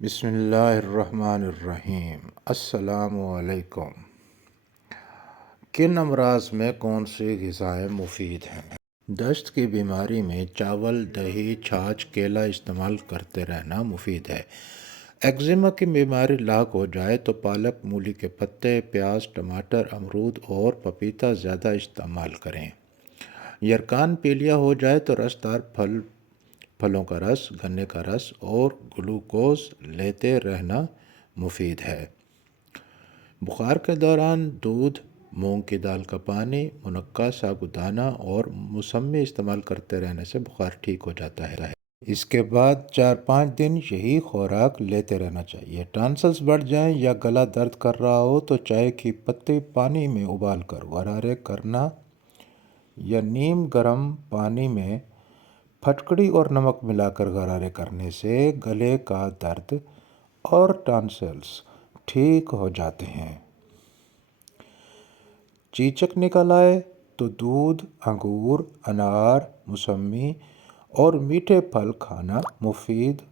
بسم اللہ الرحمن الرحیم۔ السلام علیکم۔ کن امراض میں کون سی غذائیں مفید ہیں؟ دست کی بیماری میں چاول، دہی، چھاچھ، کیلا استعمال کرتے رہنا مفید ہے۔ ایگزیما کی بیماری لاحق ہو جائے تو پالک، مولی کے پتے، پیاز، ٹماٹر، امرود اور پپیتا زیادہ استعمال کریں۔ یرقان پیلیا ہو جائے تو رسدار پھلوں کا رس، گنے کا رس اور گلوکوز لیتے رہنا مفید ہے۔ بخار کے دوران دودھ، مونگ کی دال کا پانی، منقع سابودانہ اور موسمی استعمال کرتے رہنے سے بخار ٹھیک ہو جاتا ہے۔ اس کے بعد 4-5 دن یہی خوراک لیتے رہنا چاہیے۔ ٹانسلز بڑھ جائیں یا گلا درد کر رہا ہو تو چائے کی پتی پانی میں ابال کر غرارے کرنا یا نیم گرم پانی میں پھٹکڑی اور نمک ملا کر غرارے کرنے سے گلے کا درد اور ٹانسلز ٹھیک ہو جاتے ہیں۔ چیچک نکل آئے تو دودھ، انگور، انار، موسمی اور میٹھے پھل کھانا مفید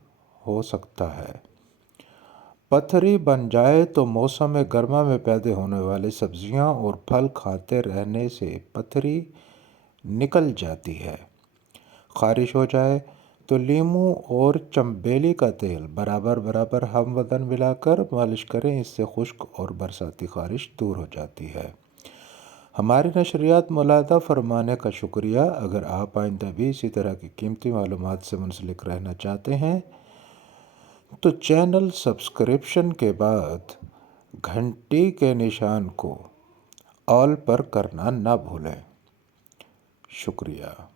ہو سکتا ہے۔ پتھری بن جائے تو موسم گرما میں پیدا ہونے والی سبزیاں اور پھل کھاتے رہنے سے پتھری نکل جاتی ہے۔ خارش ہو جائے تو لیموں اور چنبیلی کا تیل برابر ہم وزن ملا کر مالش کریں، اس سے خشک اور برساتی خارش دور ہو جاتی ہے۔ ہماری نشریات ملاحظہ فرمانے کا شکریہ۔ اگر آپ آئندہ بھی اسی طرح کی قیمتی معلومات سے منسلک رہنا چاہتے ہیں تو چینل سبسکرپشن کے بعد گھنٹی کے نشان کو آل پر کرنا نہ بھولیں۔ شکریہ۔